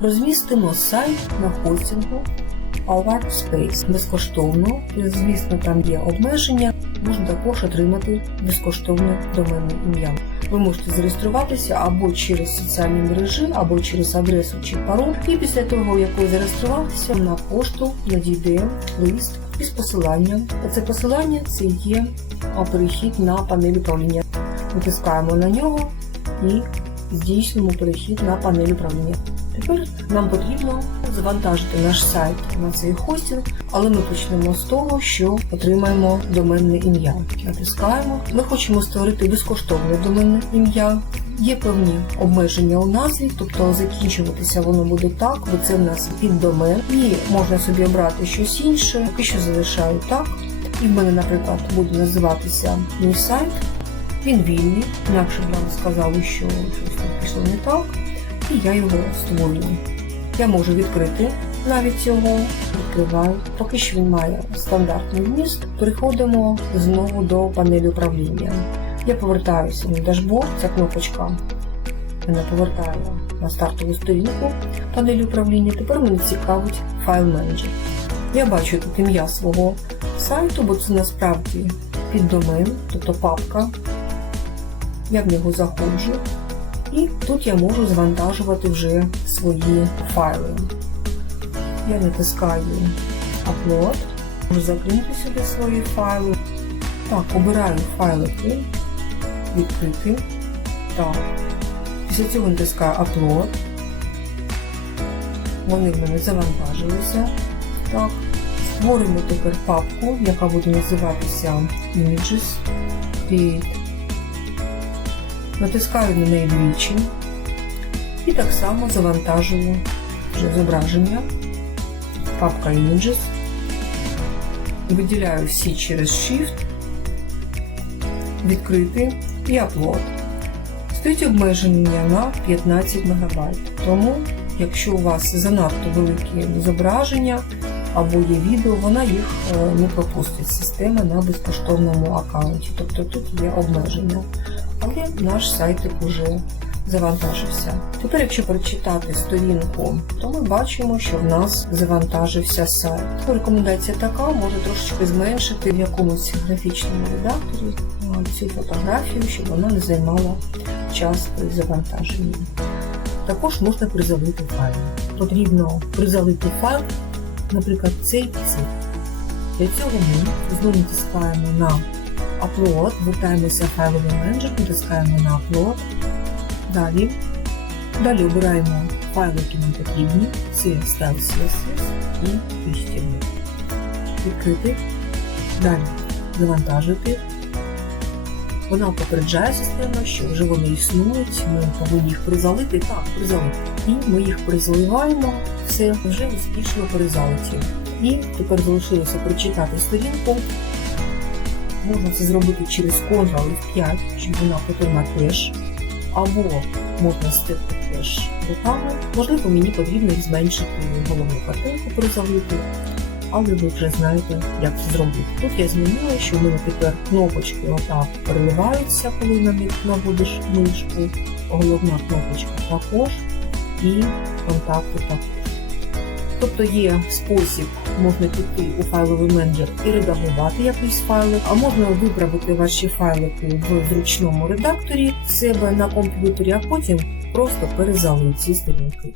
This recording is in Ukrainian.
Розмістимо сайт на хостингу Our Space безкоштовно. Звісно, там є обмеження. Можна також отримати безкоштовне доменне ім'я. Ви можете зареєструватися або через соціальні мережі, або через адресу чи пароль. І після того, як ви зареєструвалися, на пошту надійде лист із посиланням. Це посилання це є перехід на панель управління. Натискаємо на нього і здійснюємо перехід на панель управління. Тепер нам потрібно завантажити наш сайт на цей хостинг, але ми почнемо з того, що отримаємо доменне ім'я. Натискаємо. Ми хочемо створити безкоштовне доменне ім'я. Є певні обмеження у назві, тобто закінчуватися воно буде так, бо це в нас під домен. І можна собі обрати щось інше, поки що залишаю так. І в мене, наприклад, буде називатися мій сайт. Він вільний, інакше б нам сказали, що щось пішло не так і я його створюю. Я можу відкрити навіть його, відкриваю. Поки що він має стандартний вміст. Переходимо знову до панелі управління. Я повертаюся на дашборд, ця кнопочка мене повертає на стартову сторінку панелі управління. Тепер мене цікавить файл менеджер. Я бачу тут ім'я свого сайту, бо це насправді піддомен, тобто папка. Я в нього заходжу. І тут я можу завантажувати вже свої файли. Я натискаю Upload, можу закинути сюди свої файли. Так, обираю файлики, відкрити. Так. Після цього натискаю Upload. Вони в мене завантажилися. Так. Створимо тепер папку, яка буде називатися Images. Create натискаю на неї двічі і так само завантажую вже зображення, папка Images, виділяю всі через Shift, відкрити і Upload. Стоїть обмеження на 15 МБ. Тому, якщо у вас занадто великі зображення або є відео, вона їх е, не пропустить система на безкоштовному аккаунті. Тобто тут є обмеження але наш сайтик уже завантажився. Тепер, якщо прочитати сторінку, то ми бачимо, що в нас завантажився сайт. Рекомендація така, може трошечки зменшити в якомусь графічному редакторі цю фотографію, щоб вона не займала час при завантаженні. Також можна призалити файл. Потрібно призалити файл, наприклад, цей цифр. Для цього ми знову натискаємо на Upload, вертаємося в файловий менеджер, натискаємо на Upload. Далі. Далі обираємо файли, які нам потрібні. Це Style і HTML. Відкрити. Далі завантажити. Вона попереджає система, що вже вони існують, ми повинні їх призалити. Так, призалити. І ми їх призаливаємо, все вже успішно перезалиті. І тепер залишилося прочитати сторінку. Можна це зробити через Ctrl F5, щоб вона потім кеш, або можна стерти кеш руками. Можливо, мені потрібно зменшити головну картинку призалити, але ви вже знаєте, як це зробити. Тут я змінила, що в мене тепер кнопочки отак переливаються, коли наводиш мишку, головна кнопочка також і контакти також. Тобто є спосіб, можна піти у файловий менеджер і редагувати якийсь файлик, а можна виправити ваші файлики в зручному редакторі в себе на комп'ютері, а потім просто перезалити ці сторінки.